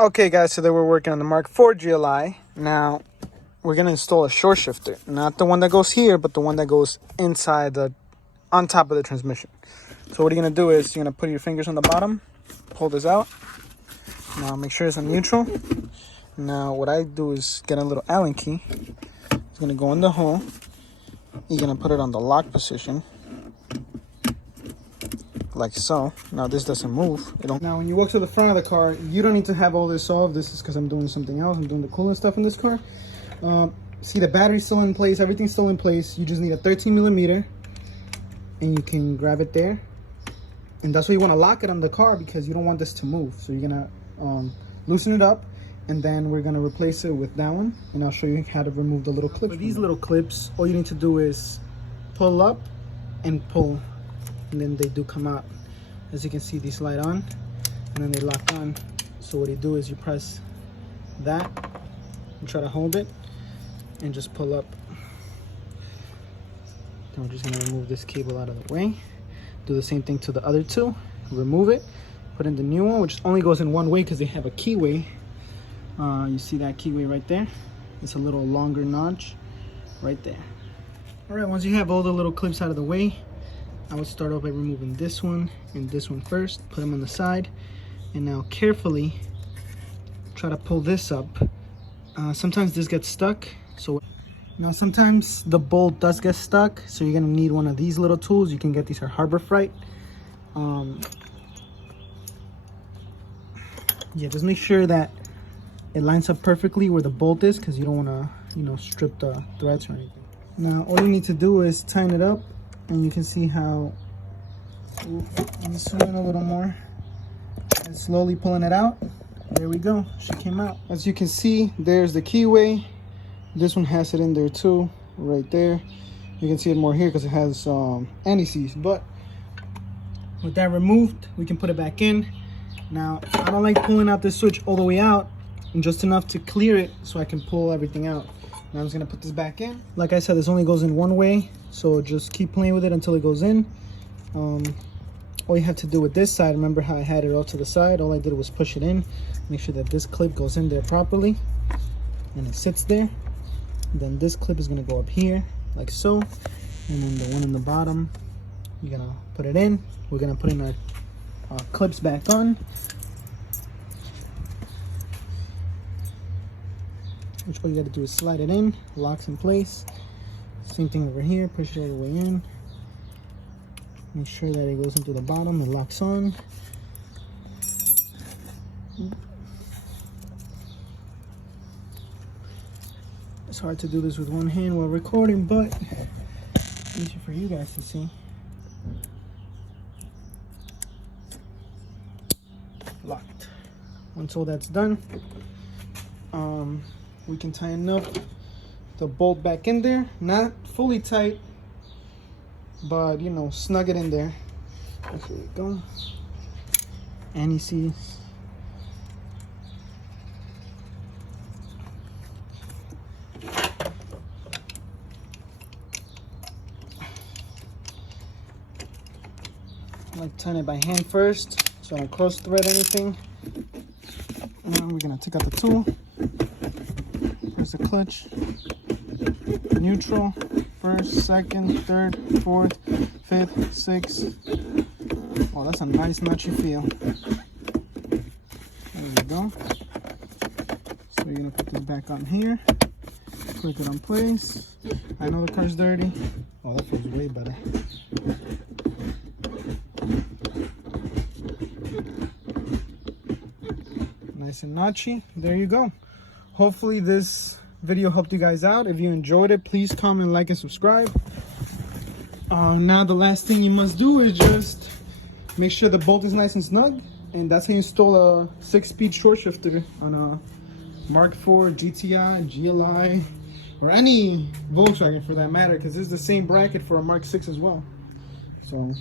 Okay guys, so they were working on the Mk4 GLI. Now we're gonna install a short shifter, not the one that goes here, but the one that goes inside on top of the transmission. So what you're gonna do is you're gonna put your fingers on the bottom, pull this out. Now make sure it's on neutral. Now what I do is get a little Allen key. It's gonna go in the hole. You're gonna put it on the lock position, like so. Now this doesn't move. Now when you walk to the front of the car, you don't need to have all this off. This is because I'm doing something else. I'm doing the coolant stuff in this car. See, the battery's still in place. Everything's still in place. You just need a 13mm, and you can grab it there. And that's why you want to lock it on the car, because you don't want this to move. So you're gonna loosen it up, and then we're gonna replace it with that one. And I'll show you how to remove the little clips. For these little clips, all you need to do is pull up and pull, and then they do come out. As you can see, they slide on and then they lock on. So what you do is you press that and try to hold it and just pull up. Then we're just gonna remove this cable out of the way. Do the same thing to the other two. Remove it, put in the new one, which only goes in one way because they have a keyway. You see that keyway right there? It's a little longer notch right there. All right, once you have all the little clips out of the way, I would start off by removing this one and this one first, put them on the side, and now carefully try to pull this up. Sometimes this gets stuck, so now sometimes the bolt does get stuck, so you're gonna need one of these little tools. You can get these at Harbor Freight. Yeah, just make sure that it lines up perfectly where the bolt is, because you don't want to, strip the threads or anything. Now all you need to do is tighten it up, and you can see how, let me zoom in a little more, and slowly pulling it out. There we go, she came out. As you can see, there's the keyway. This one has it in there too, right there. You can see it more here because it has anti-seize. But with that removed, we can put it back in. Now I don't like pulling out this switch all the way out, and just enough to clear it so I can pull everything out. Now I'm just gonna put this back in. Like I said, this only goes in one way, so just keep playing with it until it goes in. All you have to do with this side, remember how I had it all to the side? All I did was push it in, make sure that this clip goes in there properly, and it sits there. Then this clip is gonna go up here, like so. And then the one in the bottom, you're gonna put it in. We're gonna put in our clips back on. Which all you gotta do is slide it in, locks in place. Same thing over here, push it all the way in. Make sure that it goes into the bottom, it locks on. It's hard to do this with one hand while recording, but easier for you guys to see. Locked. Once all that's done, we can tighten up the bolt back in there. Not fully tight, but snug it in there. There we go. And you see, I like to tighten it by hand first, so I don't cross thread anything. Now we're gonna take out the tool. Here's the clutch. Neutral, first, second, third, fourth, fifth, sixth. Oh, that's a nice notchy feel. There we go. So you're gonna put this back on here, click it on place. I know the car's dirty. Oh, that feels way better. Nice and notchy. There you go. Hopefully this video helped you guys out. If you enjoyed it, please comment, like, and subscribe. Now the last thing you must do is just make sure the bolt is nice and snug, and that's how you install a 6-speed short shifter on a Mk4, GTI, GLI, or any Volkswagen for that matter, because it's the same bracket for a Mk6 as well. So